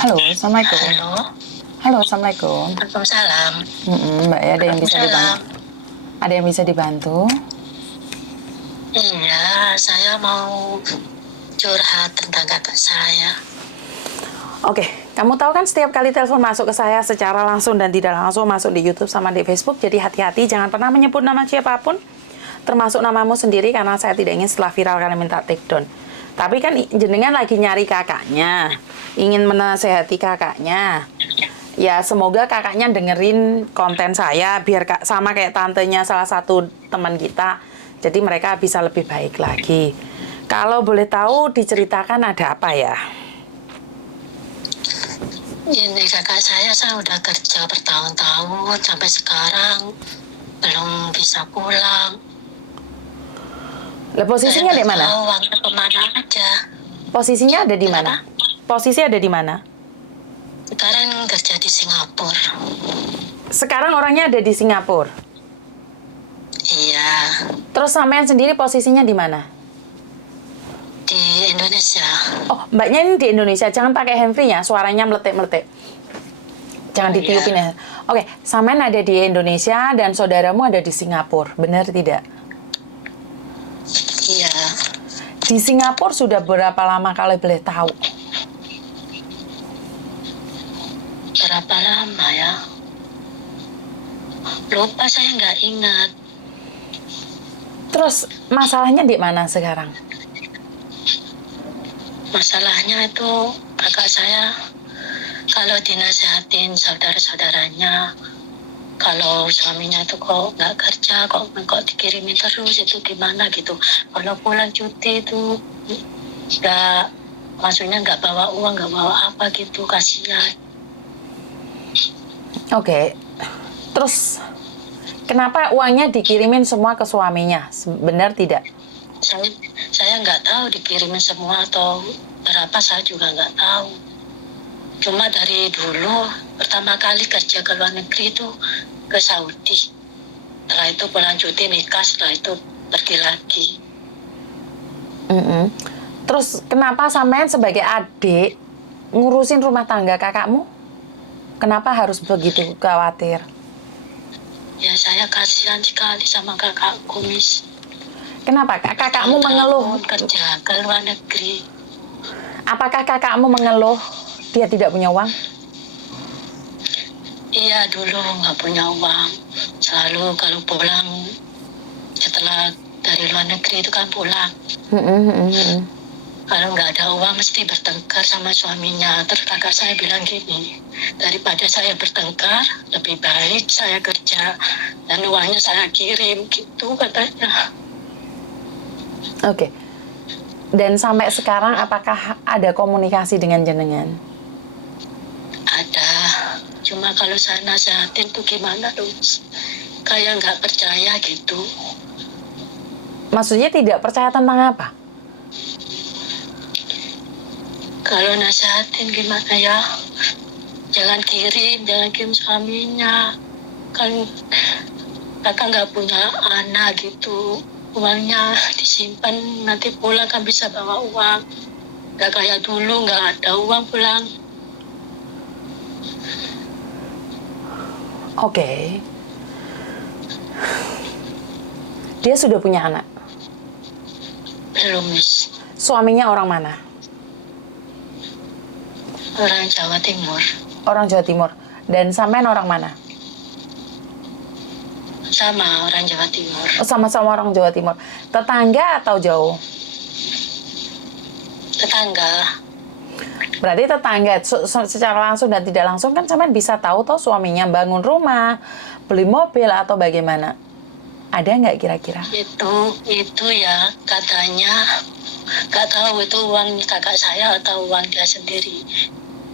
Halo, Assalamualaikum. Halo, Halo, Assalamualaikum. Waalaikumsalam. Mbak ya, ada yang bisa Waalaikumsalam. dibantu? Ada yang bisa dibantu? Iya, saya mau curhat tentang kakak saya. Oke, kamu tahu kan setiap kali telepon masuk ke saya secara langsung dan tidak langsung masuk di YouTube sama di Facebook, jadi hati-hati, jangan pernah menyebut nama siapapun, termasuk namamu sendiri, karena saya tidak ingin setelah viral kalian minta take down. Tapi kan jenengan lagi nyari kakaknya, ingin menasehati kakaknya. Ya, semoga kakaknya dengerin konten saya biar sama kayak tantenya salah satu teman kita. Jadi mereka bisa lebih baik lagi. Kalau boleh tahu diceritakan ada apa ya? Ini kakak saya udah kerja bertahun-tahun sampai sekarang belum bisa pulang. Lah, posisinya di mana? Tahu uangnya kemana aja. Posisinya ada di mana? Posisi ada di mana? Sekarang kerja di Singapura. Sekarang orangnya ada di Singapura. Iya, Terus sampean sendiri posisinya di mana? di Indonesia. Oh, mbaknya ini di Indonesia. Jangan pakai handfree ya, suaranya meletek-meletek. Jangan ditiupin ya. Oke, sampean ada di Indonesia dan saudaramu ada di Singapura. Benar tidak? Iya, Di Singapura sudah berapa lama kalau boleh tahu? berapa lama ya? Lupa, saya nggak ingat. Terus masalahnya di mana sekarang? Masalahnya itu kakak saya kalau dinasehatin saudara-saudaranya, kalau suaminya itu kok nggak kerja, kok dikirimin terus, itu gimana gitu. Kalau pulang cuti itu nggak, maksudnya nggak bawa uang, nggak bawa apa gitu, kasihan. Oke. Terus kenapa uangnya dikirimin semua ke suaminya? Benar tidak? Saya nggak tahu dikirimin semua atau berapa, saya juga nggak tahu. Cuma dari dulu pertama kali kerja ke luar negeri itu ke Saudi. Setelah itu pulang cuti nikah, setelah itu pergi lagi. Terus kenapa sampean sebagai adik ngurusin rumah tangga kakakmu? Kenapa harus begitu khawatir? Ya saya kasihan sekali sama kakakku, Miss. Kenapa kakakmu mengeluh? Kerja ke luar negeri. Apakah kakakmu mengeluh dia tidak punya uang? Iya, dulu nggak punya uang. Selalu kalau pulang setelah dari luar negeri itu kan pulang. Kalau nggak ada uang mesti bertengkar sama suaminya. Terus kakak saya bilang gini, daripada saya bertengkar, lebih baik saya kerja dan uangnya saya kirim, gitu katanya. Oke. Dan sampai sekarang apakah ada komunikasi dengan jenengan? Ada, cuma kalau saya nasihatin tuh gimana tuh, kayak nggak percaya gitu. Maksudnya tidak percaya tentang apa? Kalau nasihatin gimana ya, jangan kirim suaminya, kan kakak nggak punya anak gitu, uangnya disimpan, nanti pulang kan bisa bawa uang, nggak kayak dulu nggak ada uang pulang. Oke. Dia sudah punya anak? Belum, Miss. Suaminya orang mana? Orang Jawa Timur. Orang Jawa Timur. Dan sampean orang mana? Sama orang Jawa Timur. Oh, sama-sama orang Jawa Timur. Tetangga atau jauh? Tetangga. Berarti tetangga secara langsung dan tidak langsung kan sampean bisa tahu toh suaminya bangun rumah, beli mobil atau bagaimana? Ada nggak kira-kira? Itu ya katanya, nggak tahu itu uang kakak saya atau uang dia sendiri.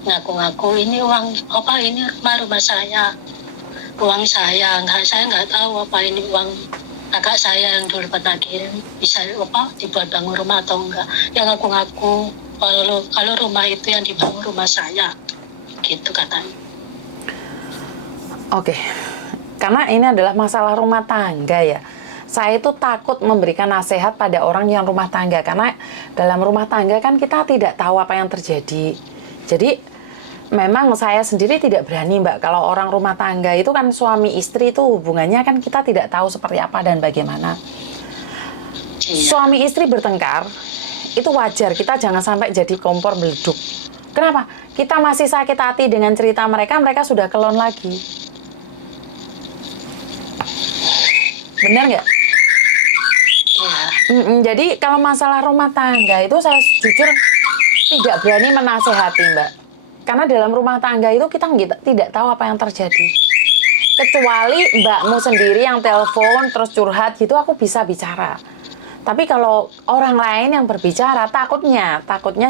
Ngaku-ngaku ini uang apa, ini rumah saya, uang saya. Saya nggak tahu apa ini uang kakak saya yang dulu pernah kirim, bisa apa dibuat bangun rumah atau enggak. Yang ngaku-ngaku kalau rumah itu yang dibangun rumah saya, gitu katanya. Oke. Karena ini adalah masalah rumah tangga ya. Saya itu takut memberikan nasihat pada orang yang rumah tangga, karena dalam rumah tangga kan kita tidak tahu apa yang terjadi. Jadi memang saya sendiri tidak berani, Mbak. Kalau orang rumah tangga itu kan suami istri itu hubungannya kan kita tidak tahu seperti apa dan bagaimana. Iya. Suami istri bertengkar, itu wajar. Kita jangan sampai jadi kompor meleduk. Kenapa? Kita masih sakit hati dengan cerita mereka, mereka sudah kelon lagi. Benar nggak? Iya. Jadi kalau masalah rumah tangga itu saya jujur tidak berani menasehati, Mbak. Karena dalam rumah tangga itu kita tidak tahu apa yang terjadi. Kecuali mbakmu sendiri yang telepon terus curhat gitu, aku bisa bicara. Tapi kalau orang lain yang berbicara, takutnya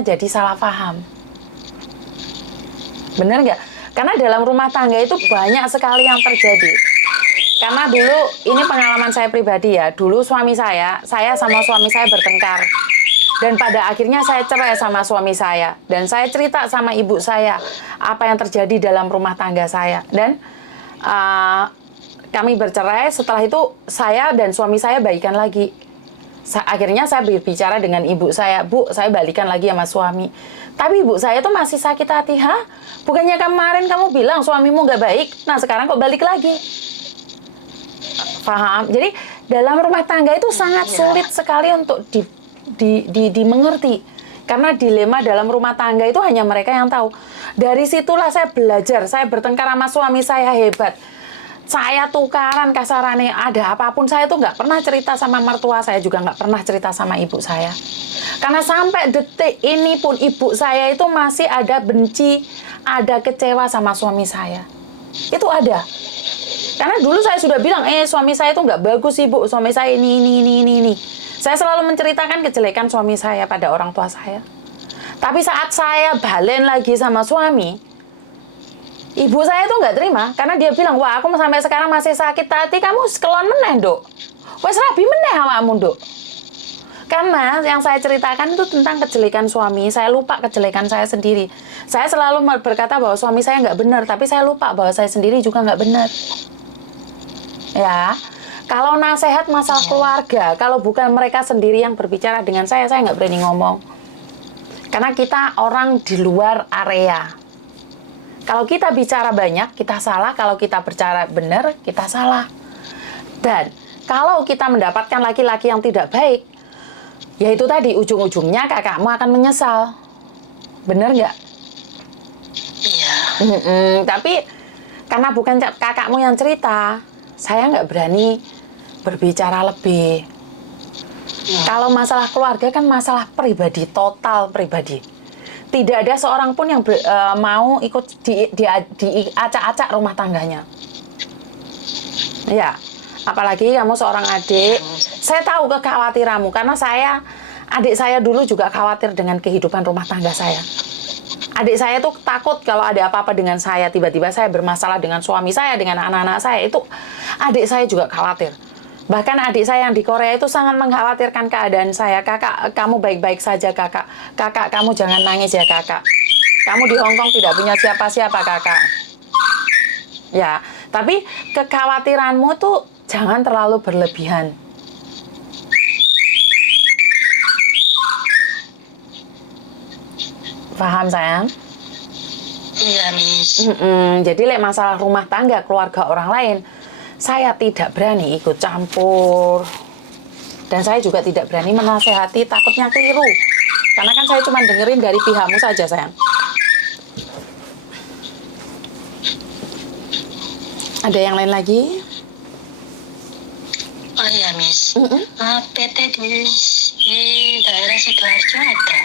jadi salah paham. Bener nggak? Karena dalam rumah tangga itu banyak sekali yang terjadi. Karena dulu, ini pengalaman saya pribadi ya, dulu suami saya sama suami saya bertengkar. Dan pada akhirnya saya cerai sama suami saya. Dan saya cerita sama ibu saya, apa yang terjadi dalam rumah tangga saya. Dan kami bercerai, setelah itu saya dan suami saya baikan lagi. Akhirnya saya berbicara dengan ibu saya, Bu, saya balikan lagi sama suami. Tapi ibu saya tuh masih sakit hati. Hah? Bukannya kemarin kamu bilang suamimu nggak baik, nah sekarang kok balik lagi? Paham? Jadi dalam rumah tangga itu sangat sulit sekali untuk dimengerti. Karena dilema dalam rumah tangga itu hanya mereka yang tahu. Dari situlah saya belajar, saya bertengkar sama suami saya hebat. Saya tukaran kasarannya, ada apapun saya tuh nggak pernah cerita sama mertua saya, juga nggak pernah cerita sama ibu saya. Karena sampai detik ini pun ibu saya itu masih ada benci, ada kecewa sama suami saya. Itu ada. Karena dulu saya sudah bilang, suami saya itu nggak bagus ibu, suami saya ini. Saya selalu menceritakan kejelekan suami saya pada orang tua saya. Tapi saat saya balen lagi sama suami, ibu saya tuh nggak terima, karena dia bilang, wah aku sampai sekarang masih sakit hati, kamu kelon meneh, Dok. Wes rabi meneh awakmu, Dok. Karena yang saya ceritakan itu tentang kejelekan suami, saya lupa kejelekan saya sendiri. Saya selalu berkata bahwa suami saya nggak benar, tapi saya lupa bahwa saya sendiri juga nggak benar. Ya, kalau nasihat masalah keluarga, kalau bukan mereka sendiri yang berbicara dengan saya nggak berani ngomong. Karena kita orang di luar area. Kalau kita bicara banyak, kita salah. Kalau kita bicara benar, kita salah. Dan kalau kita mendapatkan laki-laki yang tidak baik, yaitu tadi, ujung-ujungnya kakakmu akan menyesal. Benar nggak? Iya. Tapi karena bukan kakakmu yang cerita, saya nggak berani berbicara lebih. Kalau masalah keluarga kan masalah pribadi, total pribadi. Tidak ada seorang pun yang mau ikut diacak-acak rumah tangganya. Ya, apalagi kamu seorang adik. Saya tahu kekhawatiranmu, karena adik saya dulu juga khawatir dengan kehidupan rumah tangga saya. Adik saya tuh takut kalau ada apa-apa dengan saya, tiba-tiba saya bermasalah dengan suami saya, dengan anak-anak saya, itu adik saya juga khawatir. Bahkan adik saya yang di Korea itu sangat mengkhawatirkan keadaan saya. Kakak, kamu baik-baik saja, kakak. Kakak, kamu jangan nangis ya, kakak. Kamu di Hong Kong tidak punya siapa-siapa, kakak. Ya, tapi kekhawatiranmu tuh jangan terlalu berlebihan. Paham, sayang? Iya, Miss. Jadi masalah rumah tangga, keluarga orang lain, saya tidak berani ikut campur. Dan saya juga tidak berani menasehati, takutnya keliru. Karena kan saya cuma dengerin dari pihakmu saja, sayang. Ada yang lain lagi? Oh iya, Miss. PT di daerah Sidoarjo ada.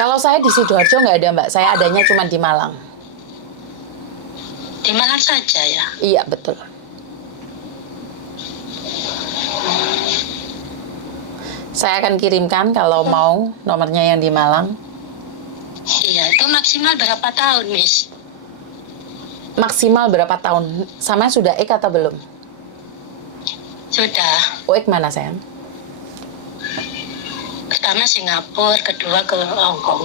Kalau saya di Sidoarjo nggak ada, Mbak. Saya adanya cuma di Malang. Di Malang saja ya? Iya, betul. Saya akan kirimkan kalau mau nomornya yang di Malang. Iya, itu maksimal berapa tahun, Miss? Maksimal berapa tahun? Sama sudah ek atau belum? Sudah. Ek mana, sayang? Pertama Singapura, kedua ke Hong Kong.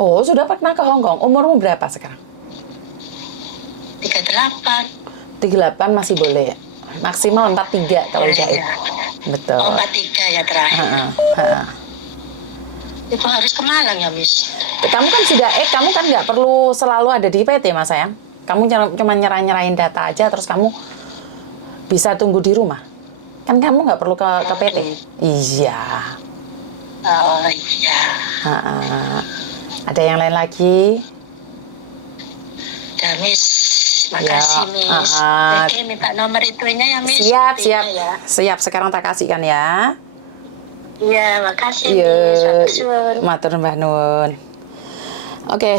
Oh, sudah pernah ke Hong Kong. Umurmu berapa sekarang? 38. 38 masih boleh ya? Maksimal 43 kalau udah ek. Betul. Oh, 43 ya terakhir. Itu harus ke Malang ya, Miss? Kamu kan sudah, kamu kan nggak perlu selalu ada di PT, Mas sayang. Kamu cuma nyerahin data aja, terus kamu bisa tunggu di rumah. Kan kamu nggak perlu ke PT. Iya. Oh iya. Ada yang lain lagi? Ya, Miss. Makasih, Miss. Oke, minta nomor itunya ya, Miss. Siap, PT-nya siap. Ya. Siap, sekarang tak kasihkan ya. Iya, makasih, Iya. Miss. Matur suwun. Matur Mbah Nun. Oke.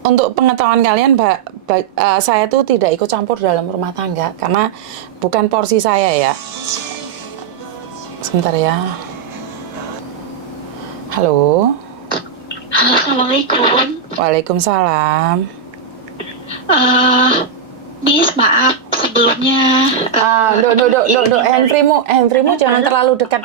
Untuk pengetahuan kalian, saya tuh tidak ikut campur dalam rumah tangga karena bukan porsi saya ya. Sebentar ya. Halo. Halo, Assalamualaikum. Waalaikumsalam. Miss, maaf sebelumnya. Handphonemu jangan terlalu dekat.